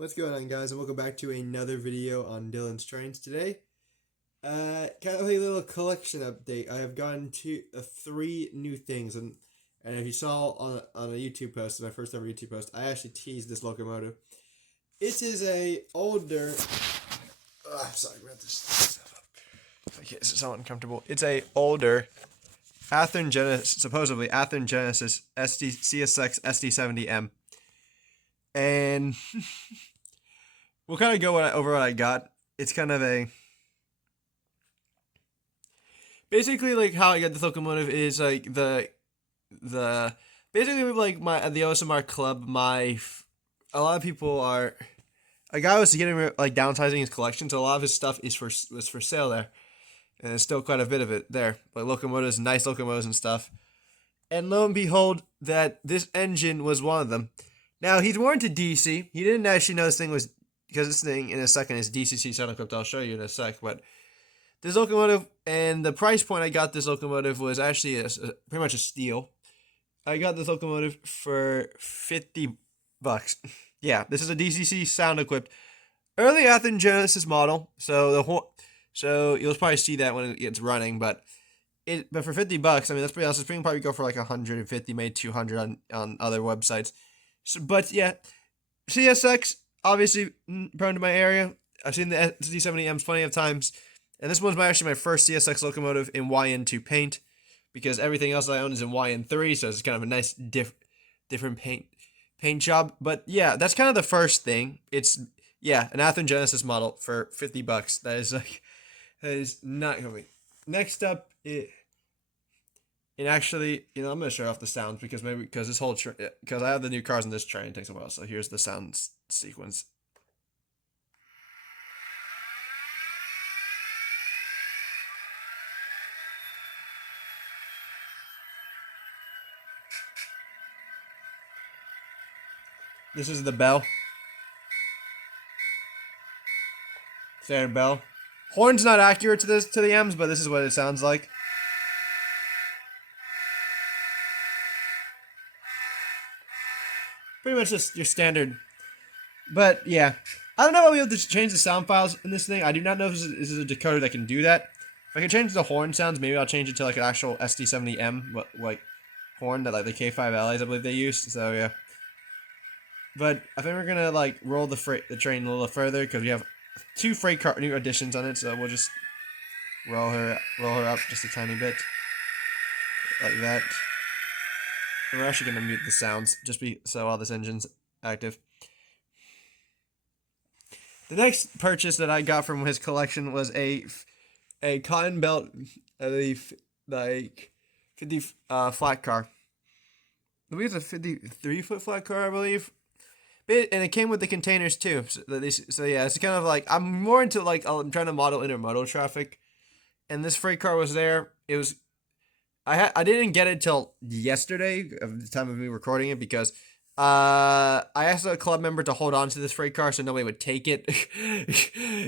What's going on, guys, and welcome back to another video on Dylan's Trains. Today, kind of a little collection update. I have gotten three new things, and if you saw on a YouTube post, my first ever YouTube post, I actually teased this locomotive. It is a older. I'm sorry about this stuff up. Okay, it's so uncomfortable. It's a older Athearn Genesis, supposedly Athearn Genesis CSX SD70M. And we'll kind of go over what I got. It's kind of basically like how I got this locomotive is like the basically like the OSMR club. A lot of people are a guy was getting like downsizing his collection, so a lot of his stuff was for sale there, and there's still quite a bit of it there, like locomotives, nice locomotives and stuff. And lo and behold, that this engine was one of them. Now, he's more into DC. He didn't actually know this thing was, because this thing in a second is DCC sound equipped. I'll show you in a sec. But this locomotive, and the price point I got this locomotive was actually pretty much a steal. I got this locomotive for $50. Yeah, this is a DCC sound equipped early Athearn Genesis model. So you'll probably see that when it's running, but for $50, I mean, that's pretty awesome. It's probably go for like 150, maybe 200 on other websites. So, but yeah, CSX, obviously prone to my area. I've seen the SD70Ms plenty of times. And this one's actually my first CSX locomotive in YN2 paint, because everything else I own is in YN3, so it's kind of a nice different paint job. But yeah, that's kind of the first thing. It's, yeah, an Athearn Genesis model for $50. That is not going to be. Next up, and actually, I'm going to show off the sounds because this whole because I have the new cars in this train, it takes a while. So here's the sounds sequence. This is the bell. Standard bell. Horn's not accurate to the M's, but this is what it sounds like. Pretty much just your standard. But yeah, I don't know if I'll be able to change the sound files in this thing. I do not know if this is a decoder that can do that. If I can change the horn sounds, maybe I'll change it to like an actual SD70M like horn that like the K5LAs I believe they use. So yeah. But I think we're gonna like roll the train a little further because we have two freight car new additions on it. So we'll just roll her up just a tiny bit, like that. And we're actually gonna mute the sounds so all this engine's active. The next purchase that I got from his collection was a cotton belt, like 50 flat car. I believe it's a 53-foot flat car, I believe. And it came with the containers too. So yeah, it's kind of like I'm more into like I'm trying to model intermodal traffic, and this freight car was there. It was. I didn't get it till yesterday, of the time of me recording it, because I asked a club member to hold on to this freight car so nobody would take it.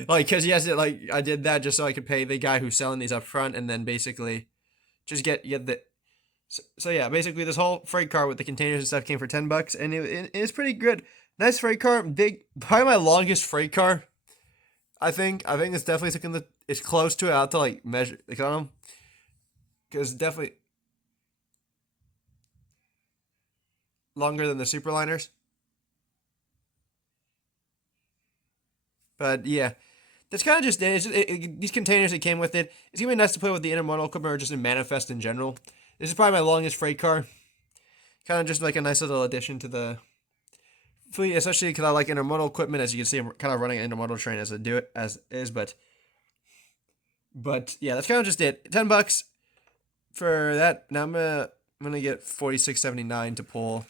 Like, because yes, I did that just so I could pay the guy who's selling these up front, and then basically just get the. So yeah, basically this whole freight car with the containers and stuff came for $10, and it's pretty good. Nice freight car, big, probably my longest freight car. I think it's definitely it's close to it. I have to like measure like on them. Because definitely longer than the Superliners. But yeah, that's kind of just it. These containers that came with it. It's going to be nice to play with the intermodal equipment or just in manifest in general. This is probably my longest freight car. Kind of just like a nice little addition to the fleet, especially because I like intermodal equipment. As you can see, I'm kind of running an intermodal train as is. But yeah, that's kind of just it. $10. For that, now I'm gonna get $46.79 to pull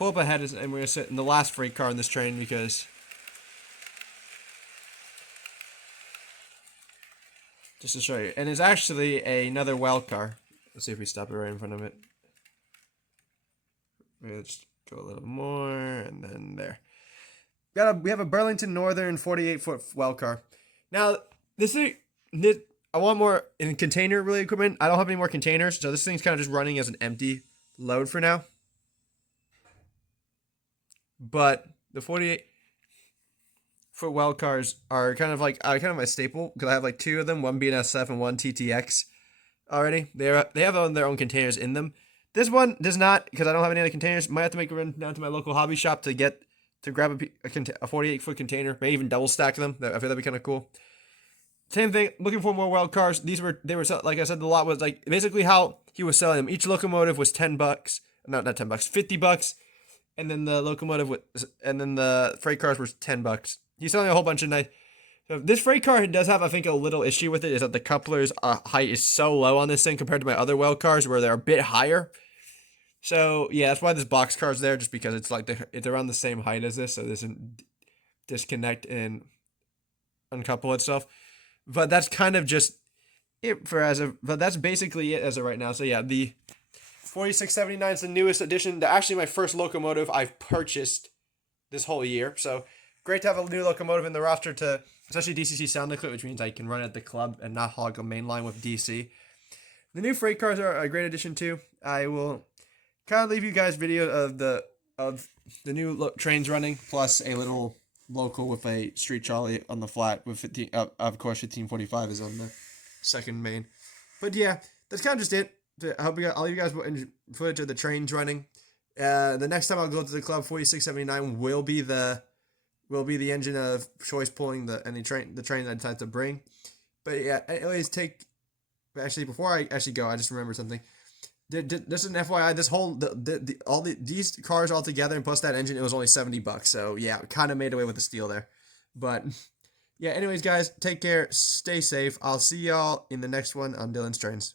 up ahead, and we're gonna sit in the last freight car in this train because just to show you, and it's actually another well car. Let's see if we stop it right in front of it. Let's go a little more, and then there. We have a Burlington Northern 48-foot well car. Now I want more in container related equipment. I don't have any more containers, so this thing's kind of just running as an empty load for now. But the 48, foot well cars are kind of like kind of my staple because I have like two of them, one BNSF and one TTX already. They have their own containers in them. This one does not because I don't have any other containers. Might have to make a run down to my local hobby shop to grab a 48-foot container, maybe even double stack them. I feel that'd be kind of cool. Same thing. Looking for more well cars. They were like I said. The lot was like basically how he was selling them. Each locomotive was $10. Not $10, $50, and then the the freight cars were $10. He's selling a whole bunch of nice. So this freight car does have, I think, a little issue with it is that the coupler's height is so low on this thing compared to my other well cars where they're a bit higher. So yeah, that's why this box car's there, just because it's like it's around the same height as this, so it doesn't disconnect and uncouple itself. But that's kind of just it but that's basically it as of right now. So yeah, the 4679 is the newest addition. Actually my first locomotive I've purchased this whole year. So great to have a new locomotive in the roster to especially DCC sound equipment, which means I can run at the club and not hog a main line with DC. The new freight cars are a great addition too. I will kind of leave you guys video of the new trains running, plus a little local with a street trolley on the flat with 15. Of course, 1545 is on the second main. But yeah, that's kind of just it. I'll leave you guys footage of the trains running. The next time I'll go to the club, 4679 will be the engine of choice pulling the train that I decide to bring. But yeah, anyways, before I actually go, I just remember something. Just an FYI, this whole these cars all together and plus that engine, it was only $70. So yeah, kind of made away with the steal there. But yeah, anyways, guys, take care, stay safe. I'll see y'all in the next one on Dylan's Trains.